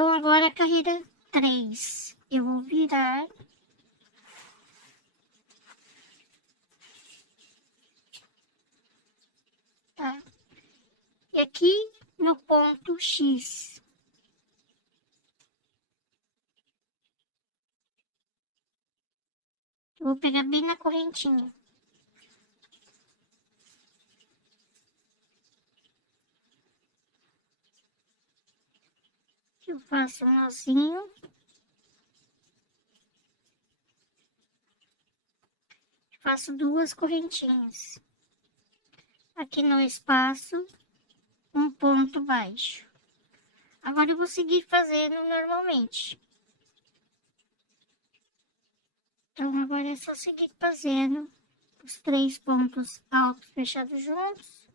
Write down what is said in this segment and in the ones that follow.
Então, agora a carreira 3. Eu vou virar. Tá? E aqui no ponto X. Eu vou pegar bem na correntinha. Eu faço um nozinho. Faço 2 correntinhas. Aqui no espaço, um ponto baixo. Agora eu vou seguir fazendo normalmente. Então, agora é só seguir fazendo os 3 pontos altos fechados juntos,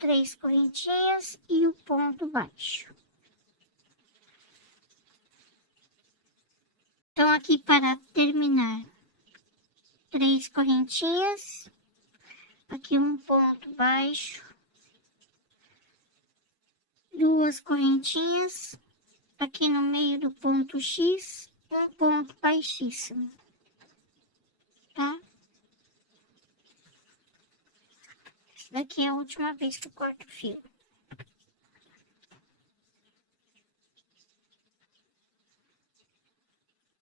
3 correntinhas e o ponto baixo. Então, aqui para terminar, 3 correntinhas, aqui um ponto baixo, 2 correntinhas, aqui no meio do ponto X, um ponto baixíssimo, tá? Esse daqui é a última vez que eu corto o fio.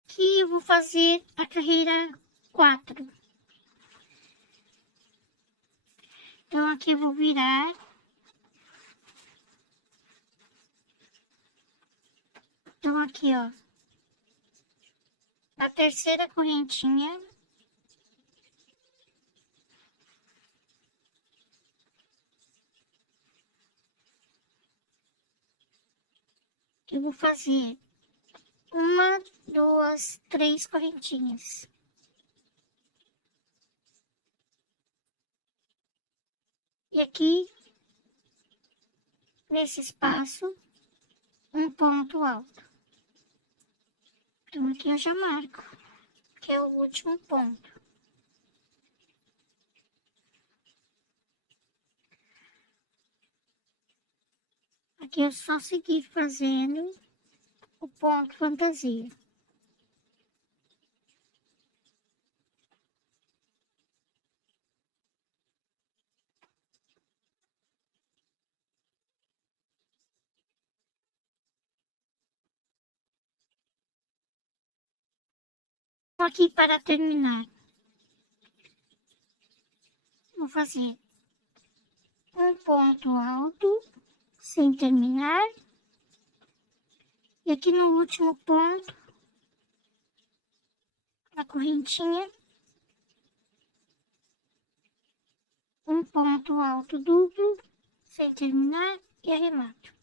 Aqui eu vou fazer a carreira 4. Então, aqui eu vou virar. Então, aqui, ó. Na terceira correntinha. Eu vou fazer 1, 2, 3 correntinhas. E aqui, nesse espaço, um ponto alto. Então, aqui eu já marco, que é o último ponto. Aqui é só seguir fazendo o ponto fantasia. Aqui para terminar, vou fazer um ponto alto sem terminar. E aqui no último ponto, a correntinha, um ponto alto duplo, sem terminar e arremato,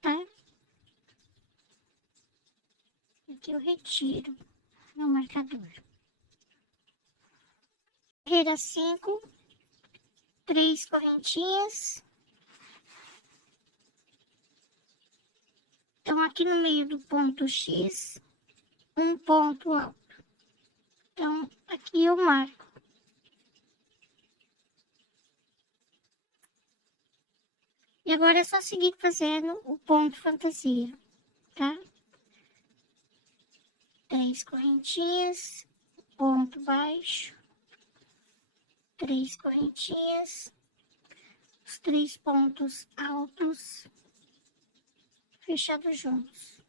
tá? Aqui eu retiro meu marcador. Carreira 5, 3 correntinhas. Então, aqui no meio do ponto X, um ponto alto. Então, aqui eu marco. E agora é só seguir fazendo o ponto fantasia, tá? 3 correntinhas, ponto baixo, 3 correntinhas, os 3 pontos altos fechados juntos.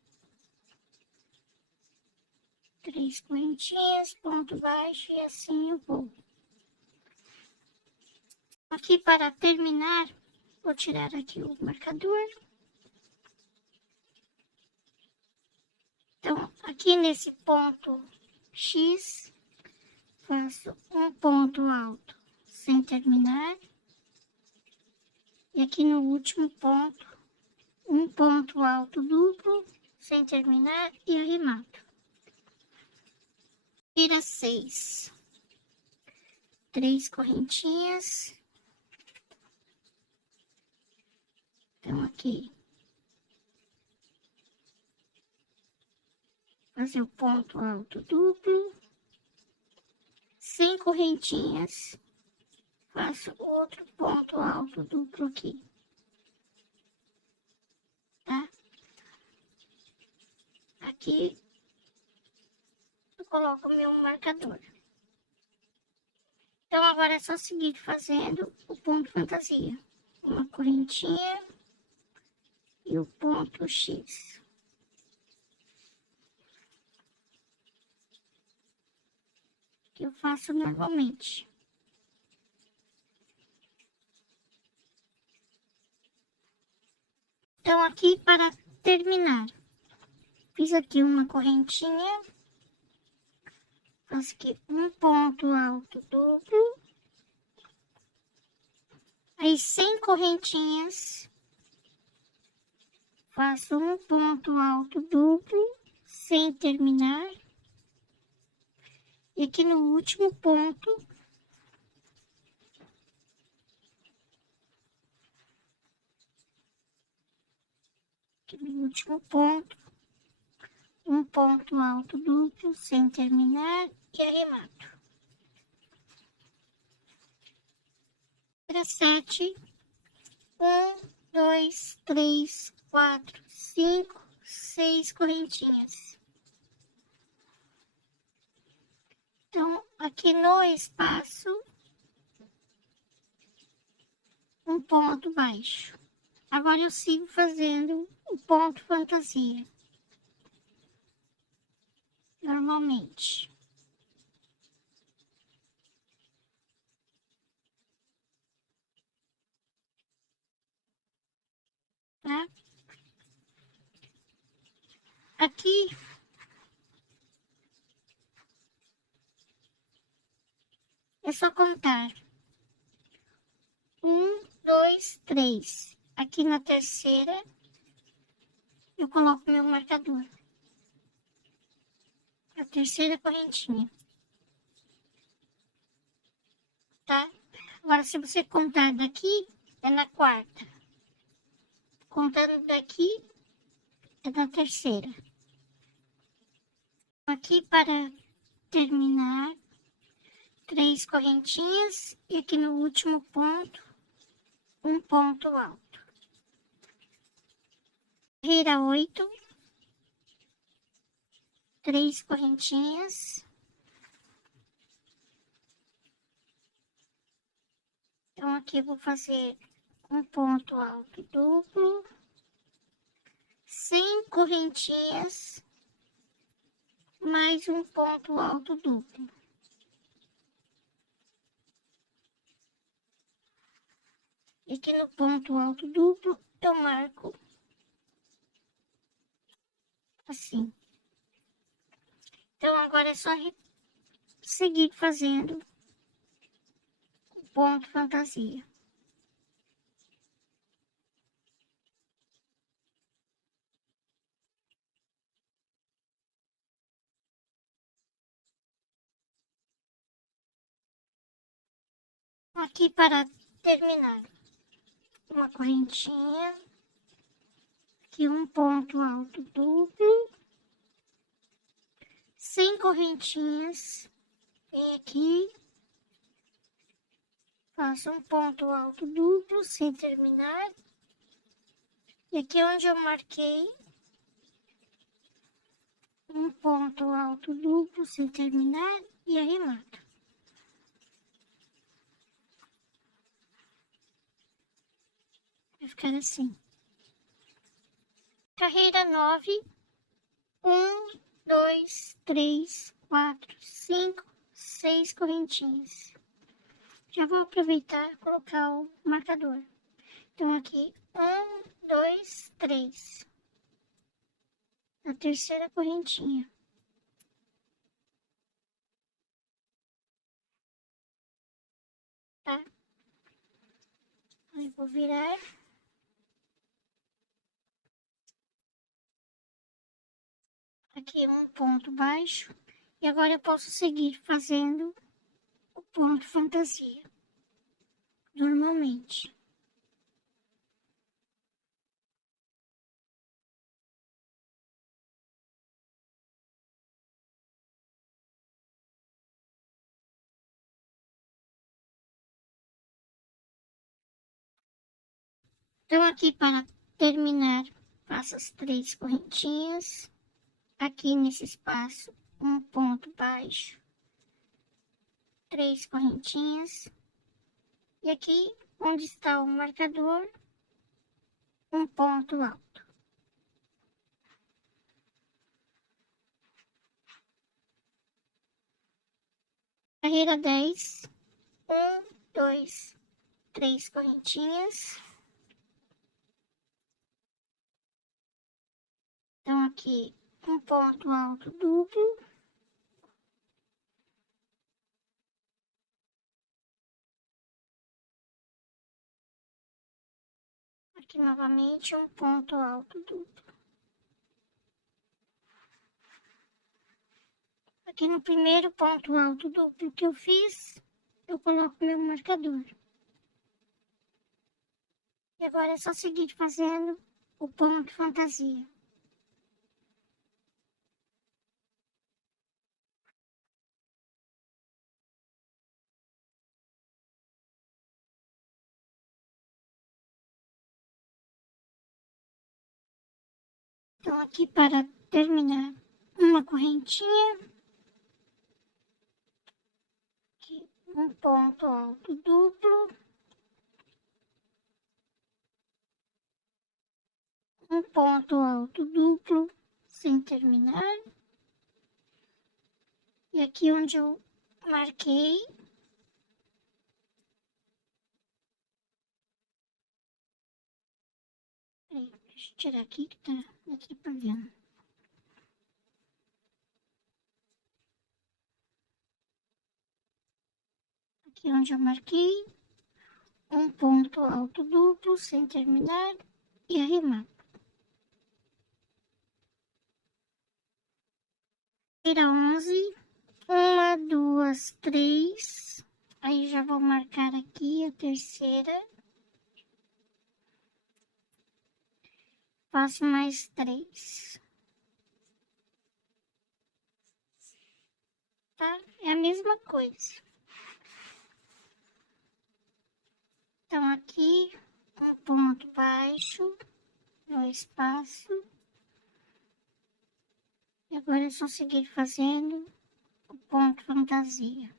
3 correntinhas, ponto baixo e assim eu vou. Aqui para terminar, vou tirar aqui o marcador. Então, aqui nesse ponto X, faço um ponto alto sem terminar. E aqui no último ponto, um ponto alto duplo sem terminar e arremato. Tira 6. 3 correntinhas. Então, aqui. Fazer o ponto alto duplo. Sem correntinhas. Faço outro ponto alto duplo aqui. Tá? aqui eu coloco o meu marcador. Então, agora é só seguir fazendo o ponto fantasia. Uma correntinha e o ponto X. Que eu faço normalmente. Então, aqui para terminar, fiz aqui uma correntinha, faço aqui um ponto alto duplo, aí 100 correntinhas, faço um ponto alto duplo, sem terminar, e aqui no último ponto, aqui no último ponto, um ponto alto duplo, sem terminar, e arremato. 7, 1, 2, 3, 4, 5, 6 correntinhas. Então, aqui no espaço, um ponto baixo. Agora eu sigo fazendo o ponto fantasia. Normalmente. Tá? Aqui é só contar. 1, 2, 3. Aqui na terceira, eu coloco meu marcador. A terceira correntinha. Tá? Agora, se você contar daqui, é na quarta. Contando daqui, é na terceira. Aqui para terminar, 3 correntinhas e aqui no último ponto, um ponto alto. Carreira 8, 3 correntinhas. Então, aqui eu vou fazer um ponto alto duplo, 100 correntinhas, mais um ponto alto duplo. E aqui no ponto alto duplo, eu marco assim. Então, agora é só seguir fazendo o ponto fantasia. Aqui para terminar, uma correntinha, aqui um ponto alto duplo, 100 correntinhas, vem aqui, faço um ponto alto duplo sem terminar, e aqui onde eu marquei, um ponto alto duplo sem terminar e arremato. Vai ficar assim. Carreira 9, 1, 2, 3, 4, 5, 6 correntinhas. Já vou aproveitar e colocar o marcador. Então, aqui, 1, 2, 3. Na terceira correntinha. Tá? Aí, vou virar. Aqui, um ponto baixo. E agora eu posso seguir fazendo o ponto fantasia. Normalmente. Então, aqui para terminar, faço as 3 correntinhas. aqui nesse espaço, um ponto baixo, 3 correntinhas, e aqui onde está o marcador, um ponto alto. Carreira 10, 1, 2, 3 correntinhas. Então, aqui, um ponto alto duplo. Aqui, novamente, um ponto alto duplo. Aqui no primeiro ponto alto duplo que eu fiz, eu coloco meu marcador. E agora é só seguir fazendo o ponto fantasia. Então, aqui para terminar, uma correntinha, aqui um ponto alto duplo, um ponto alto duplo sem terminar, e aqui onde eu marquei, deixa eu tirar aqui que tá atrapalhando. Aqui onde eu marquei, um ponto alto duplo sem terminar e arremato. Tira 11, 1, 2, 3, aí já vou marcar aqui a terceira. Faço mais 3. Tá? É a mesma coisa. Então, aqui, um ponto baixo no espaço. E agora é só seguir fazendo o ponto fantasia.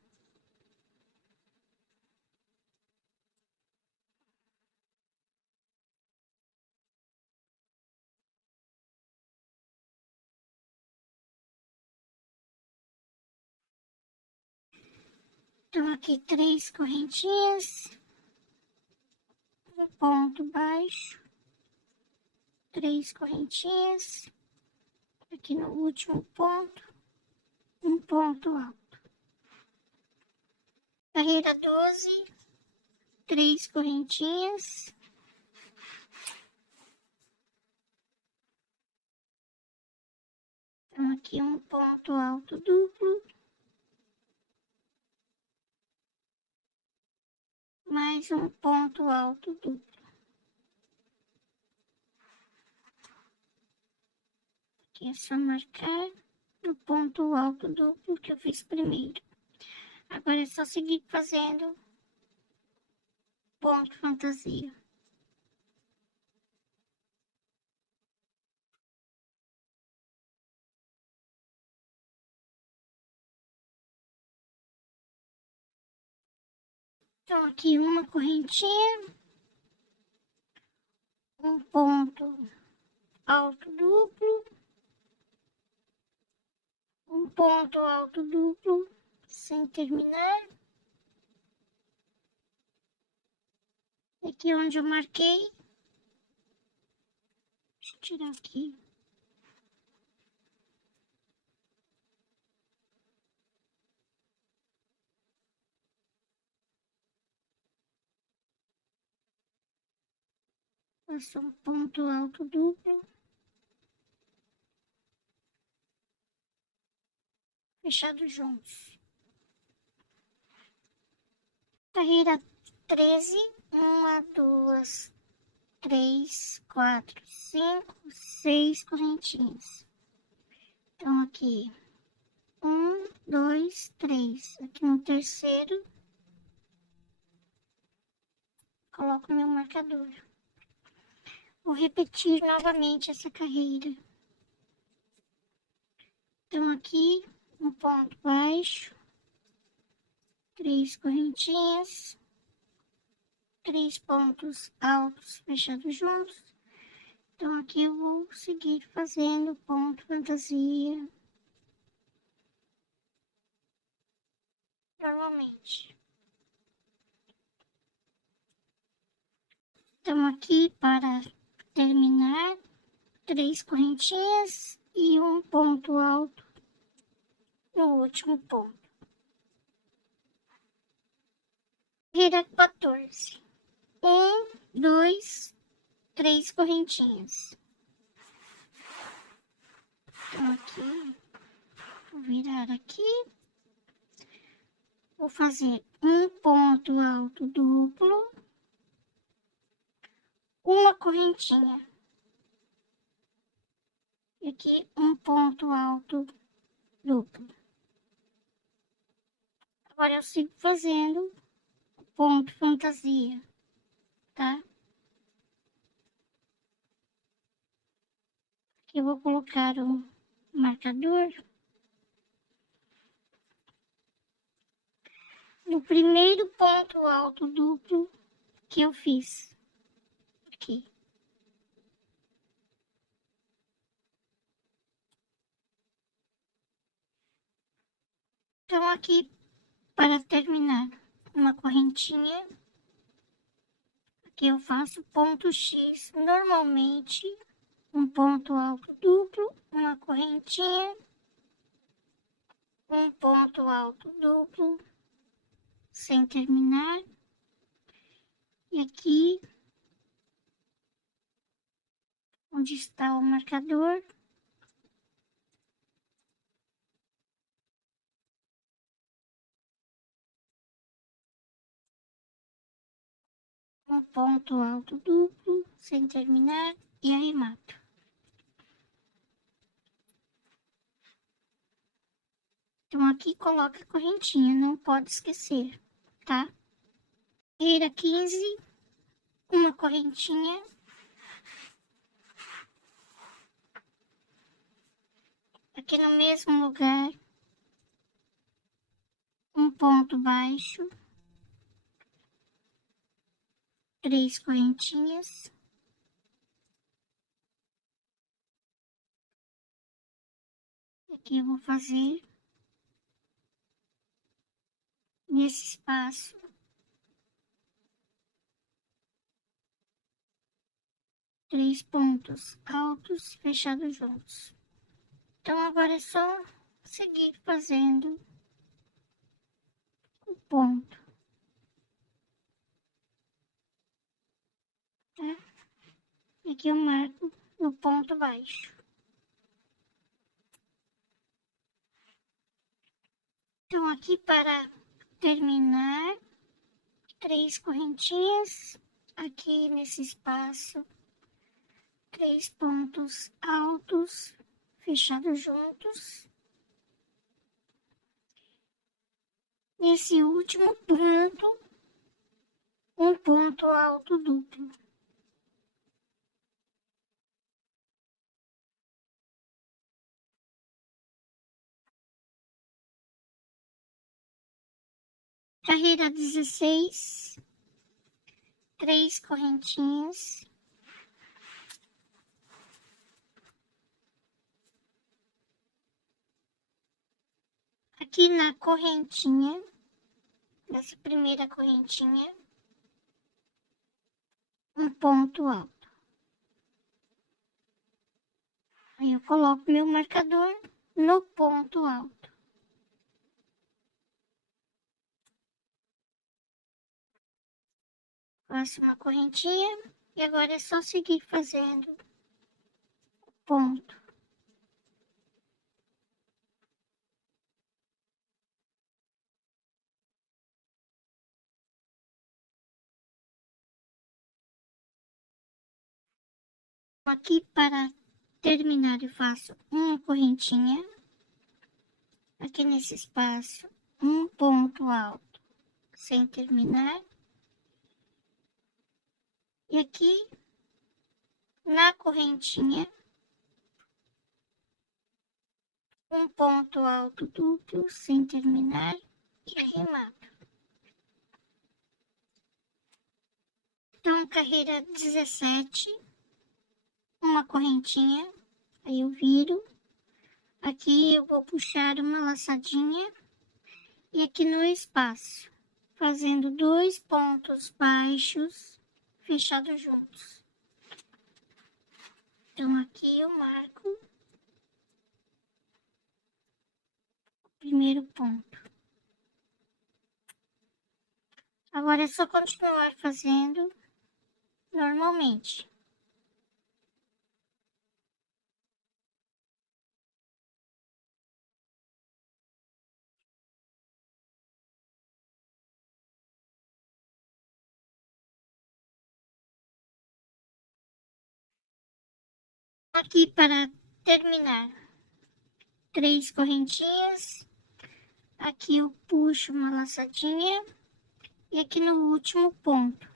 Então, aqui 3 correntinhas, um ponto baixo, 3 correntinhas, aqui no último ponto, um ponto alto. Carreira 12, 3 correntinhas. Então, aqui um ponto alto duplo, mais um ponto alto duplo. Aqui é só marcar no ponto alto duplo que eu fiz primeiro. Agora é só seguir fazendo ponto fantasia. Então, aqui uma correntinha, um ponto alto duplo, um ponto alto duplo sem terminar. Aqui onde eu marquei, deixa eu tirar aqui. Faço um ponto alto duplo, fechado juntos. Carreira 13, 1, 2, 3, 4, 5, 6 correntinhas. Então, aqui, 1, 2, 3. Aqui no terceiro, coloco meu marcador. Vou repetir novamente essa carreira. Então, aqui, um ponto baixo, 3 correntinhas, 3 pontos altos fechados juntos. Então, aqui eu vou seguir fazendo ponto fantasia normalmente. Então, aqui para terminar, 3 correntinhas e um ponto alto no último ponto. Vira 14. 1, 2, 3 correntinhas. Então, aqui, vou virar aqui. Vou fazer um ponto alto duplo, uma correntinha. E aqui um ponto alto duplo. Agora eu sigo fazendo ponto fantasia, tá? Aqui eu vou colocar o marcador. No primeiro ponto alto duplo que eu fiz aqui. Então, aqui, para terminar, uma correntinha. Aqui eu faço ponto X. Normalmente, um ponto alto duplo, uma correntinha, um ponto alto duplo, sem terminar. E aqui, onde está o marcador, um ponto alto duplo, sem terminar, e arremato. Então, aqui coloca a correntinha, não pode esquecer, tá? Carreira 15, uma correntinha. Aqui no mesmo lugar, um ponto baixo, 3 correntinhas. Aqui eu vou fazer nesse espaço 3 pontos altos fechados juntos. Então agora é só seguir fazendo o ponto, tá? Aqui eu marco no ponto baixo. Então aqui para terminar, 3 correntinhas, aqui nesse espaço, 3 pontos altos fechados juntos. Nesse último ponto, um ponto alto duplo. Carreira 16, 3 correntinhas. Aqui na correntinha, nessa primeira correntinha, um ponto alto. Aí eu coloco meu marcador no ponto alto. Faço uma correntinha e agora é só seguir fazendo ponto. Aqui para terminar eu faço uma correntinha. Aqui nesse espaço, um ponto alto sem terminar. E aqui na correntinha, um ponto alto duplo sem terminar e arremato. Então, carreira 17, uma correntinha, aí eu viro, aqui eu vou puxar uma laçadinha e aqui no espaço, fazendo 2 pontos baixos fechados juntos. Então, aqui eu marco o primeiro ponto. Agora é só continuar fazendo normalmente. Aqui para terminar, 3 correntinhas. Aqui eu puxo uma laçadinha e aqui no último ponto.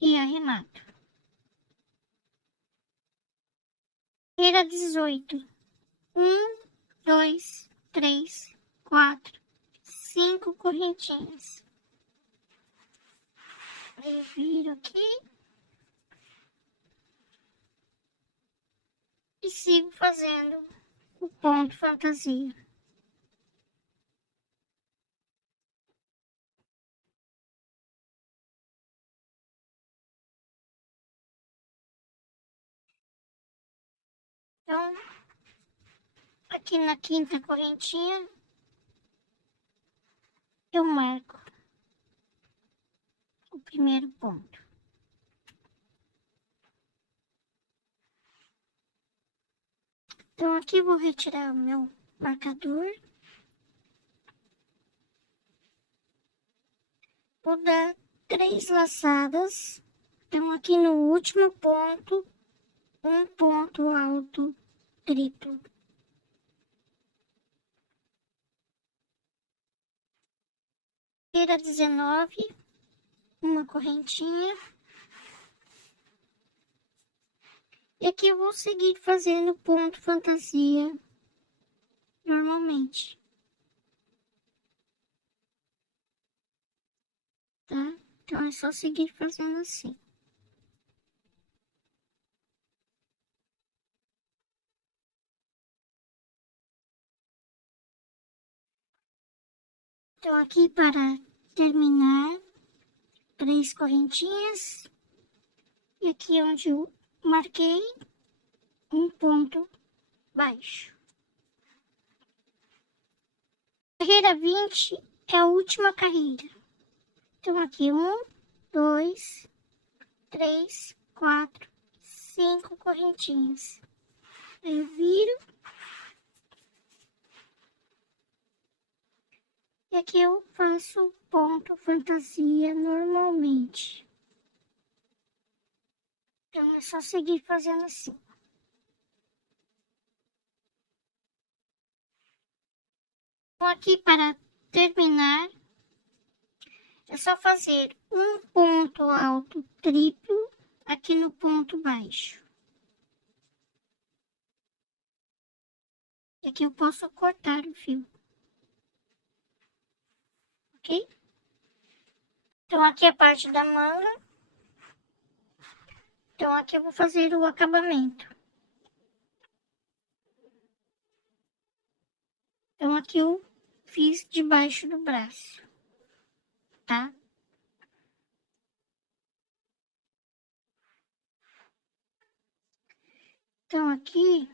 E arremato. Carreira 18. 1, 2, 3, 4, 5 correntinhas. Eu viro aqui e sigo fazendo o ponto fantasia. Então, aqui na quinta correntinha, eu marco o primeiro ponto. Então, aqui eu vou retirar o meu marcador. Vou dar 3 laçadas. Então, aqui no último ponto, um ponto alto triplo. Carreira 19, uma correntinha. E aqui eu vou seguir fazendo ponto fantasia normalmente. Tá? Então é só seguir fazendo assim. Então aqui para terminar, 3 correntinhas. E aqui onde eu marquei, um ponto baixo. Carreira 20 é a última carreira. Então aqui 1, 2, 3, 4, 5 correntinhas. Aí eu viro. E aqui eu faço ponto fantasia normalmente. Então é só seguir fazendo assim. Então aqui para terminar, é só fazer um ponto alto triplo aqui no ponto baixo. E aqui eu posso cortar o fio. Ok? Então aqui é a parte da manga. Então aqui eu vou fazer o acabamento. Então aqui eu fiz debaixo do braço, tá? Então aqui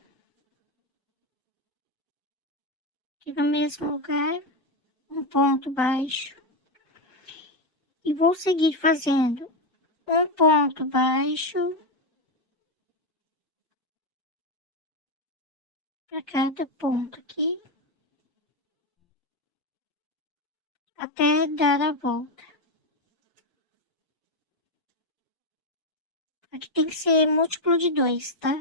no mesmo lugar, um ponto baixo. E vou seguir fazendo um ponto baixo para cada ponto aqui, até dar a volta. Aqui tem que ser múltiplo de 2, tá?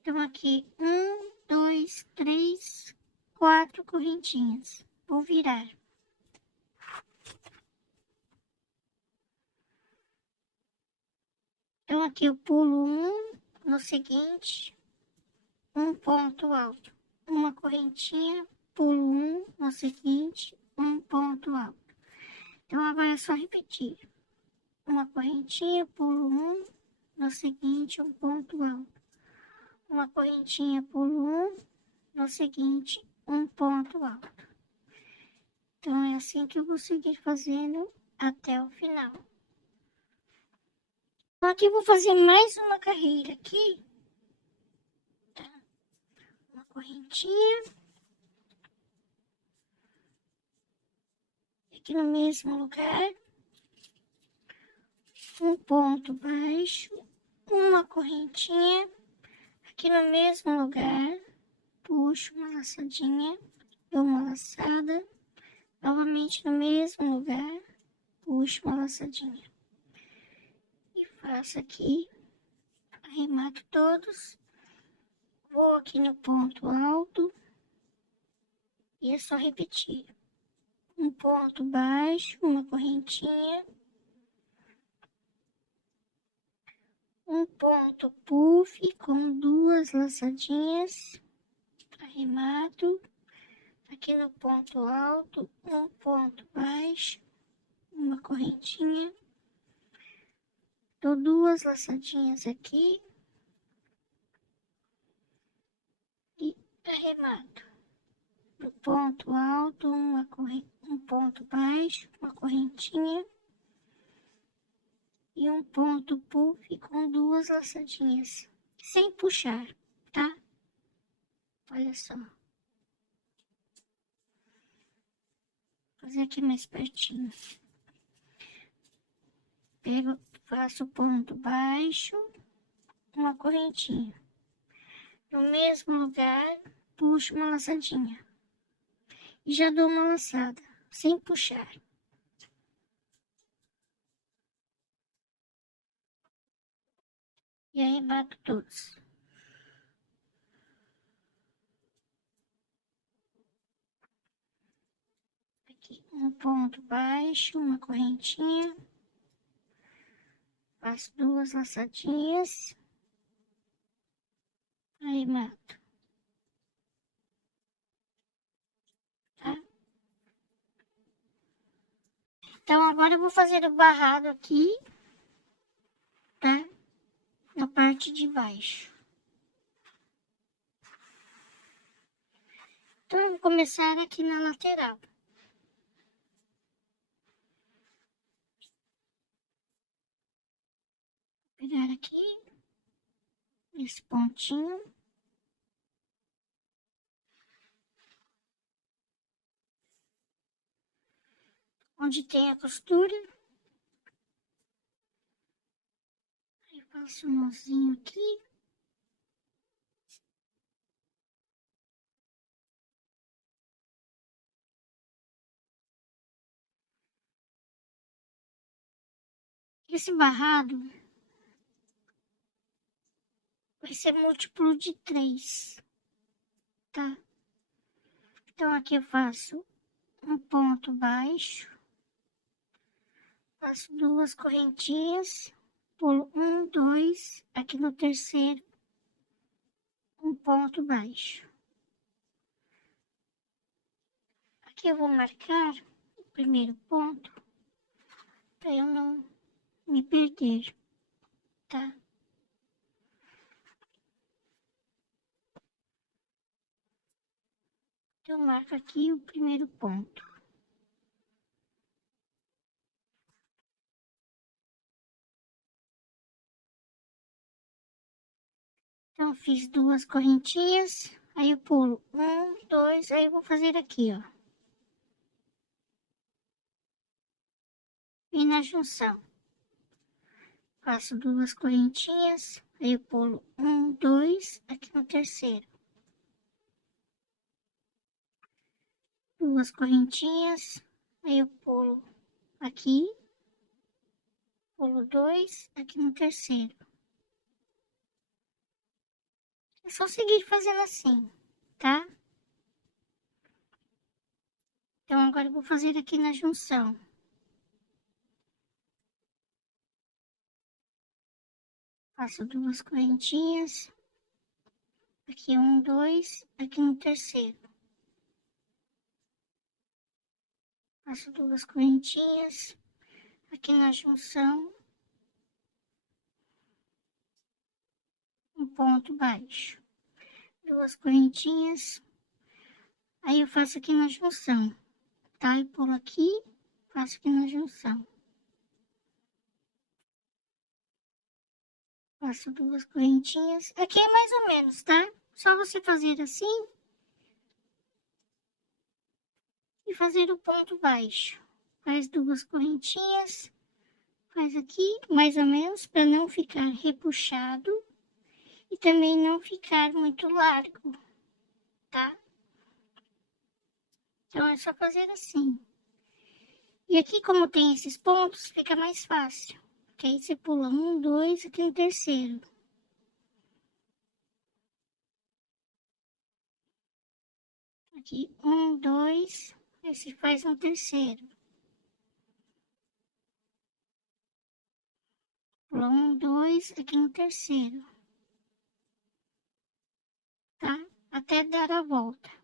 Então aqui, 1, 2, 3, 4 correntinhas. Vou virar. Então, aqui eu pulo um, no seguinte, um ponto alto. Uma correntinha, pulo um, no seguinte, um ponto alto. Então, agora é só repetir. Uma correntinha, pulo um, no seguinte, um ponto alto. Uma correntinha, pulo um, no seguinte, um ponto alto. Então, é assim que eu vou seguir fazendo até o final. Então, aqui eu vou fazer mais uma carreira aqui. Tá? Uma correntinha. Aqui no mesmo lugar. Um ponto baixo. Uma correntinha. Aqui no mesmo lugar. Puxo uma laçadinha. Dou uma laçada. Novamente no mesmo lugar. Puxo uma laçadinha. E faço aqui. Arremato todos. Vou aqui no ponto alto. E é só repetir. Um ponto baixo, uma correntinha. Um ponto puff com 2 laçadinhas. Arremato. Aqui no ponto alto, um ponto baixo. Uma correntinha. Dou 2 laçadinhas aqui. E arremato. No ponto alto, um ponto baixo, uma correntinha e um ponto puff com 2 laçadinhas, sem puxar, tá? Olha só. Vou fazer aqui mais pertinho. Pego, faço ponto baixo, uma correntinha. No mesmo lugar, puxo uma laçadinha. E já dou uma laçada, sem puxar. E aí bato todos. Aqui, um ponto baixo, uma correntinha. Faço 2 laçadinhas. Aí mato. Tá? Então, agora eu vou fazer o barrado aqui, tá? Na parte de baixo. Então, eu vou começar aqui na lateral. Vou pegar aqui, esse pontinho. Onde tem a costura. Aí faço um nozinho aqui. Esse barrado vai ser múltiplo de 3, tá? Então, aqui eu faço um ponto baixo. Faço 2 correntinhas. Pulo 1, 2. Aqui no terceiro, um ponto baixo. Aqui eu vou marcar o primeiro ponto para eu não me perder, tá? Então, eu marco aqui o primeiro ponto. Então, fiz 2 correntinhas, aí eu pulo 1, 2, aí eu vou fazer aqui, ó. E na junção, faço 2 correntinhas, aí eu pulo 1, 2, aqui no terceiro. 2 correntinhas, aí eu pulo aqui, pulo 2, aqui no terceiro. É só seguir fazendo assim, tá? Então, agora eu vou fazer aqui na junção. Faço 2 correntinhas. Aqui 1, 2, aqui no terceiro. Faço 2 correntinhas. Aqui na junção. Um ponto baixo. 2 correntinhas. Aí eu faço aqui na junção, tá? Eu pulo aqui, faço aqui na junção. Faço 2 correntinhas. Aqui é mais ou menos, tá? Só você fazer assim e fazer o ponto baixo. Faz 2 correntinhas, faz aqui mais ou menos para não ficar repuxado e também não ficar muito largo, tá? Então é só fazer assim. E aqui, como tem esses pontos, fica mais fácil. Porque aí você pula 1, 2, aqui no terceiro. Aqui, 1, 2, aí você faz no terceiro. Pula 1, 2, aqui no terceiro. Tá? Até dar a volta.